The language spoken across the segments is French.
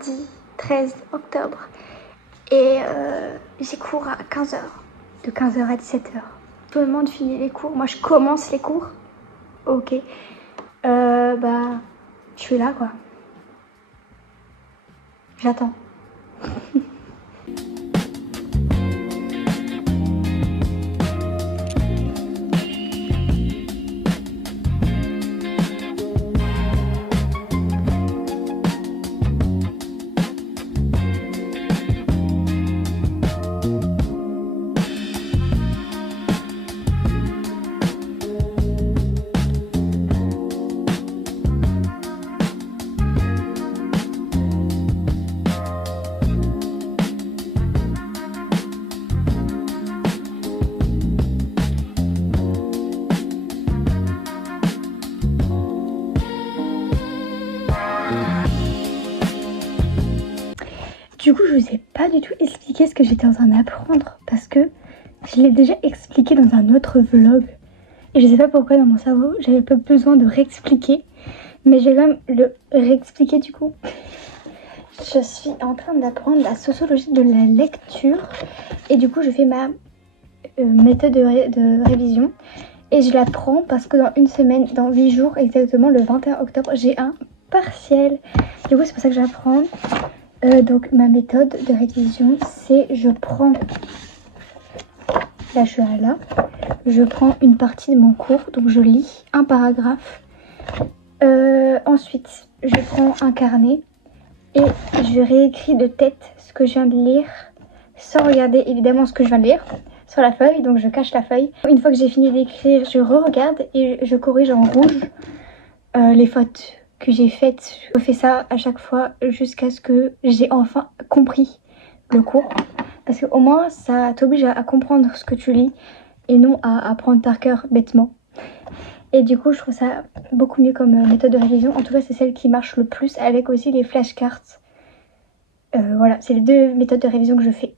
mardi 13 octobre. Et j'ai cours à 15h. De 15h à 17h. Tout le monde finit les cours. Moi, je commence les cours. Ok. Bah, je suis là, quoi. J'attends. Du coup, je vous ai pas du tout expliqué ce que j'étais en train d'apprendre parce que je l'ai déjà expliqué dans un autre vlog. Et je sais pas pourquoi dans mon cerveau, j'avais pas besoin de réexpliquer. Mais j'ai quand même le réexpliquer du coup. Je suis en train d'apprendre la sociologie de la lecture. Et du coup, je fais ma méthode de révision. Et je la prends parce que dans une semaine, dans 8 jours exactement, le 21 octobre, j'ai un partiel. Du coup, c'est pour ça que j'apprends. Donc ma méthode de révision, c'est je prends, là je suis là, je prends une partie de mon cours, donc je lis un paragraphe. Ensuite, je prends un carnet et je réécris de tête ce que je viens de lire, sans regarder évidemment ce que je viens de lire sur la feuille, donc je cache la feuille. Une fois que j'ai fini d'écrire, je re-regarde et je corrige en rouge les fautes que j'ai faites. Je fais ça à chaque fois jusqu'à ce que j'ai enfin compris le cours. Parce qu'au moins ça t'oblige à comprendre ce que tu lis et non à apprendre par cœur bêtement. Et du coup je trouve ça beaucoup mieux comme méthode de révision. En tout cas c'est celle qui marche le plus, avec aussi les flashcards. Voilà, c'est les deux méthodes de révision que je fais.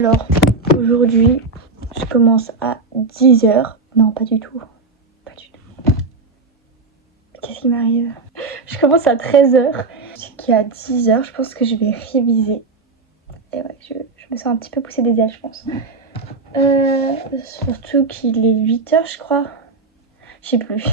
Alors aujourd'hui je commence à 10h. Non pas du tout. Pas du tout. Qu'est-ce qui m'arrive? Je commence à 13h. Jusqu'à 10h je pense que je vais réviser. Et ouais, je me sens un petit peu poussée des ailes je pense. Surtout qu'il est 8h je crois. Je sais plus.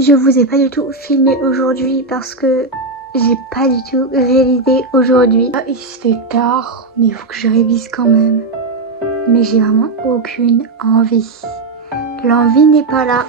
Je vous ai pas du tout filmé aujourd'hui parce que j'ai pas du tout révisé aujourd'hui. Ah, il se fait tard, mais il faut que je révise quand même. mais j'ai vraiment aucune envie. L'envie n'est pas là.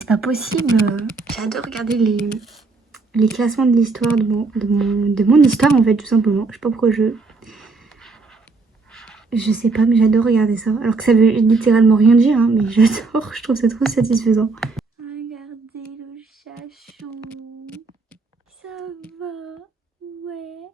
C'est pas possible. J'adore regarder les classements de l'histoire de mon histoire en fait, tout simplement. Je sais pas pourquoi je sais pas, mais j'adore regarder ça. Alors que ça veut littéralement rien dire, hein, mais j'adore, je trouve ça trop satisfaisant. Regardez le chachou. Ça va, ouais.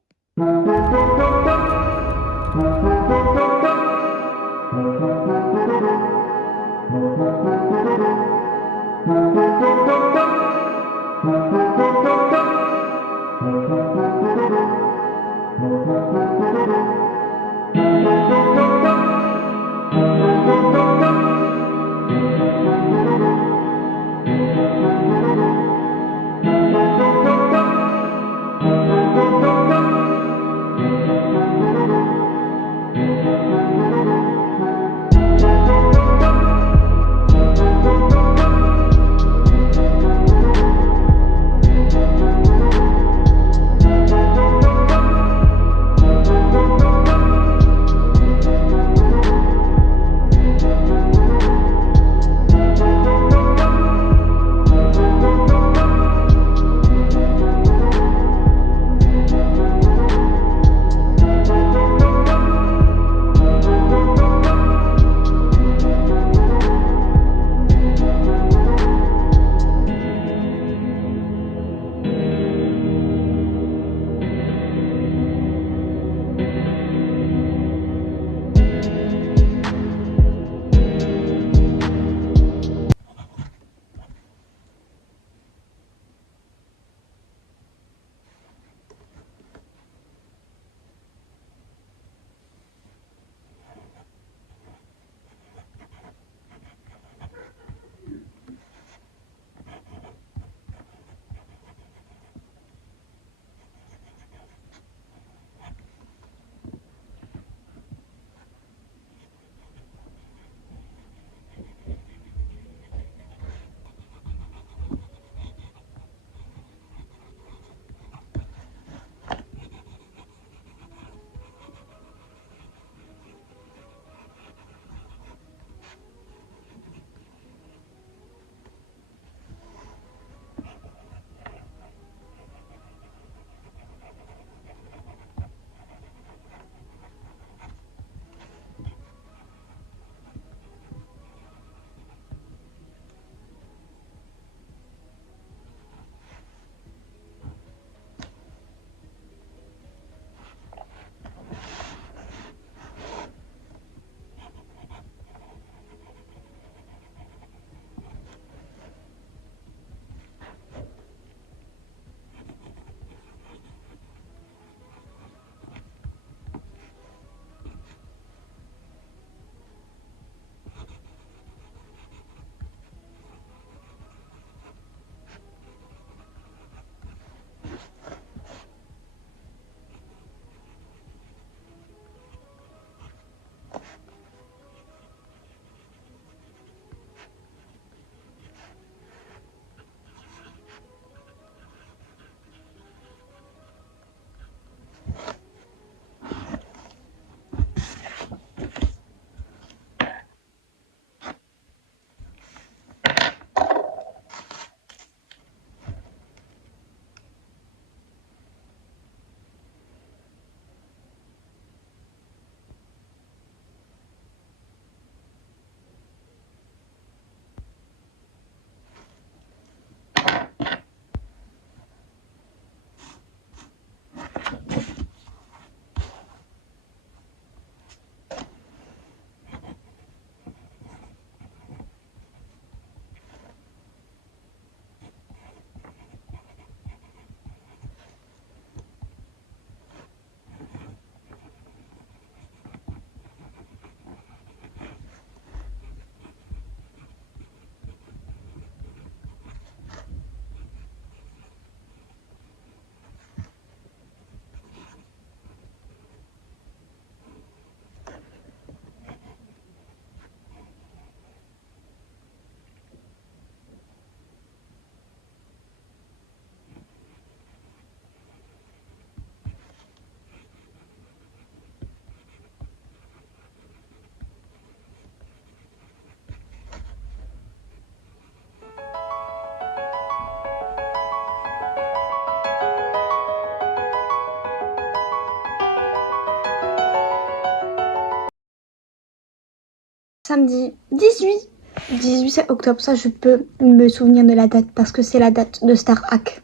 Samedi 18 octobre, ça je peux me souvenir de la date parce que c'est la date de Star Hack,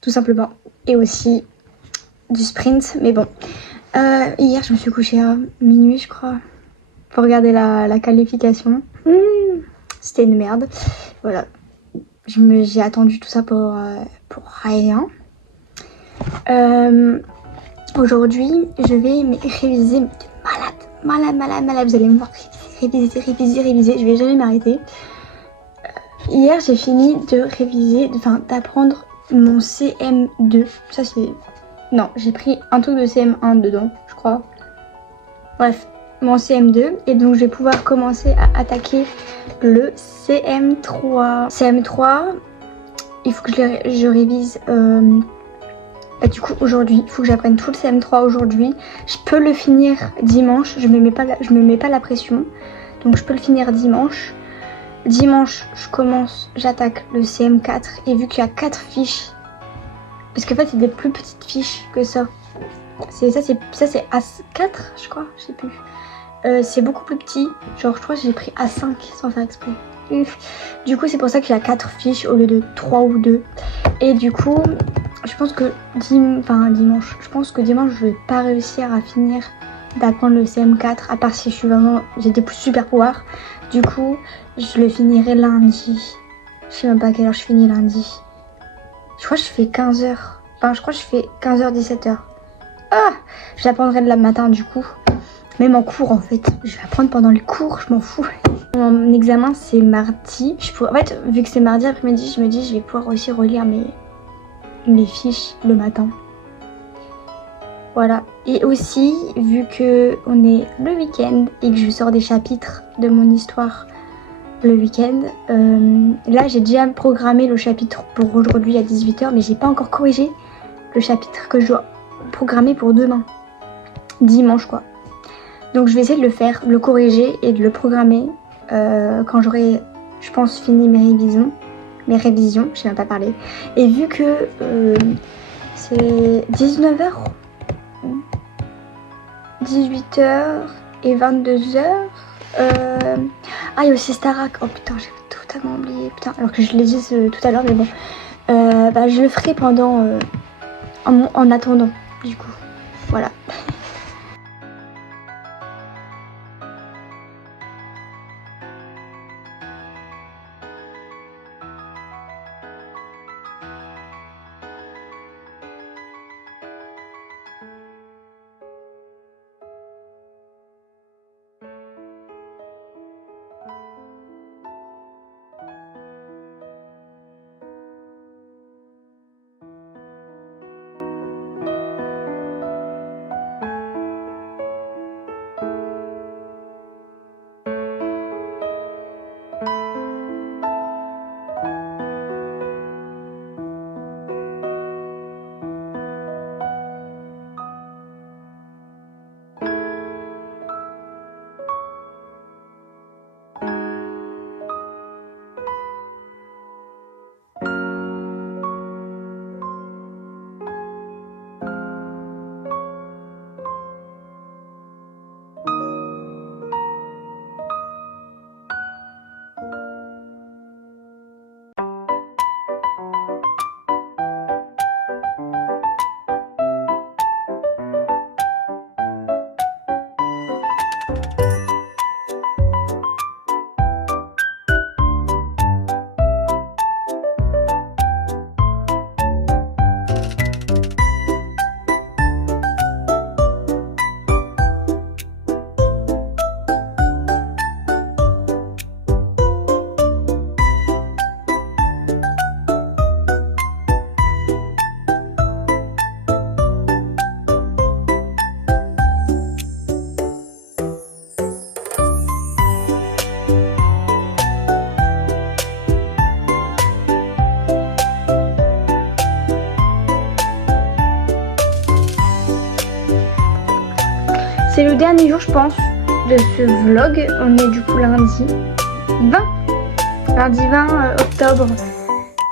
tout simplement. Et aussi du sprint, mais bon. Hier je me suis couchée à minuit je crois, pour regarder la qualification. C'était une merde. Voilà. J'ai attendu tout ça pour rien. Aujourd'hui, je vais réviser de malade. Vous allez me voir réviser. Je vais jamais m'arrêter. Hier, j'ai fini de réviser, d'apprendre mon CM2. Ça, c'est... Non, j'ai pris un truc de CM1 dedans, je crois. Bref, mon CM2. Et donc, je vais pouvoir commencer à attaquer le CM3. CM3, il faut que je révise... du coup aujourd'hui, il faut que j'apprenne tout le CM3 aujourd'hui. Je peux le finir dimanche, je me mets pas la pression. Donc je peux le finir dimanche. Dimanche, j'attaque le CM4 et vu qu'il y a 4 fiches, parce qu'en fait c'est des plus petites fiches que ça. Ça c'est A4 je crois, je sais plus. C'est beaucoup plus petit, genre je crois que j'ai pris A5 sans faire exprès. Du coup c'est pour ça qu'il y a 4 fiches au lieu de 3 ou 2. Et du coup... Je pense que dimanche, je vais pas réussir à finir d'apprendre le CM4, à part si j'ai des super pouvoirs. Du coup, je le finirai lundi. Je sais même pas à quelle heure je finis lundi. Je crois que je fais 15h. Je crois que je fais 15h, 17h. Ah, je l'apprendrai le matin du coup. Même en cours en fait. Je vais apprendre pendant les cours, je m'en fous. Mon examen c'est mardi. En fait, vu que c'est mardi après-midi, je me dis je vais pouvoir aussi relire mes fiches le matin. Voilà. Et aussi, vu que on est le week-end et que je sors des chapitres de mon histoire le week-end, là j'ai déjà programmé le chapitre pour aujourd'hui à 18h, mais j'ai pas encore corrigé le chapitre que je dois programmer pour demain. Dimanche quoi. Donc je vais essayer de le faire, de le corriger et de le programmer quand j'aurai, je pense, fini mes révisions, je sais même pas parler. Et vu que c'est 19h, 18h et 22h. Ah, il y a aussi Starac. Oh putain, j'avais totalement oublié. Putain, alors que je l'ai dit tout à l'heure, mais bon. Je le ferai pendant... en attendant, du coup. Voilà. C'est le dernier jour, je pense, de ce vlog. On est du coup lundi 20 octobre.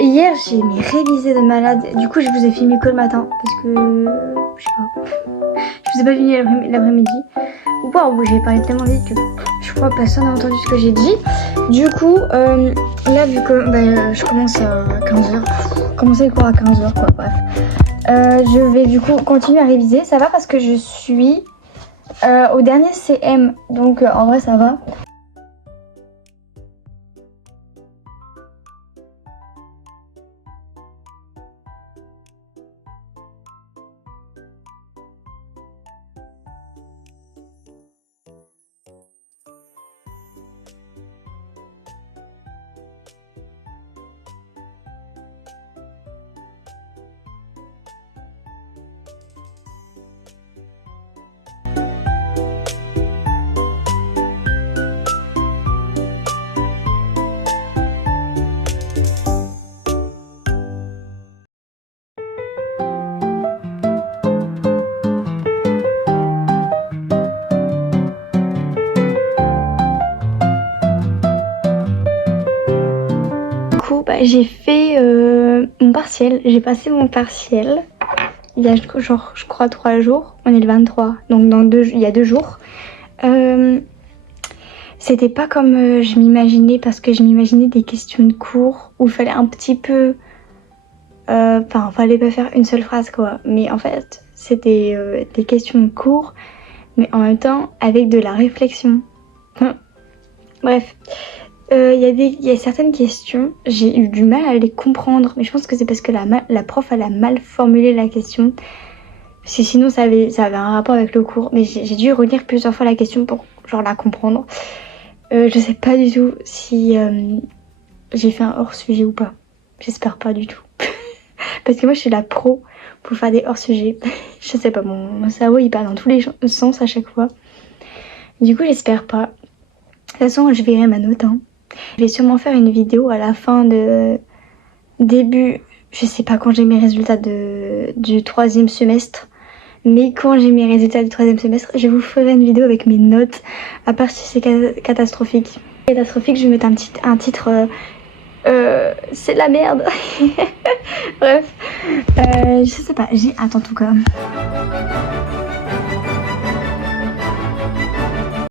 Et hier, j'ai révisé de malade. Du coup, je vous ai filmé que le matin parce que je sais pas. Je vous ai pas filmé l'après-midi. Waouh, j'ai parlé tellement vite que je je crois que personne n'a entendu ce que j'ai dit. Du coup, là vu que je commence à 15h, commencer les cours à 15h quoi, bref. Je vais du coup continuer à réviser, ça va parce que je suis au dernier CM, donc en vrai ça va. J'ai fait mon partiel, j'ai passé mon partiel il y a genre je crois 3 jours, on est le 23, donc il y a 2 jours. C'était pas comme je m'imaginais parce que je m'imaginais des questions de cours où il fallait un petit peu... Enfin, fallait pas faire une seule phrase quoi, mais en fait c'était des questions de cours mais en même temps avec de la réflexion. Bref. Il y a certaines questions, j'ai eu du mal à les comprendre, mais je pense que c'est parce que la prof elle a mal formulé la question. Parce que sinon ça avait un rapport avec le cours, mais j'ai dû relire plusieurs fois la question pour genre la comprendre. Je sais pas du tout si j'ai fait un hors-sujet ou pas. J'espère pas du tout. Parce que moi je suis la pro pour faire des hors-sujets. Je sais pas, mon cerveau il part dans tous les sens à chaque fois. Du coup j'espère pas. De toute façon je verrai ma note hein. Je vais sûrement faire une vidéo à la fin de début, je sais pas quand j'ai mes résultats du 3e semestre, mais quand j'ai mes résultats du 3e semestre, je vous ferai une vidéo avec mes notes. À part si c'est catastrophique. Catastrophique, je vais mettre un titre, c'est de la merde. Bref, je sais pas, j'ai hâte en tout cas.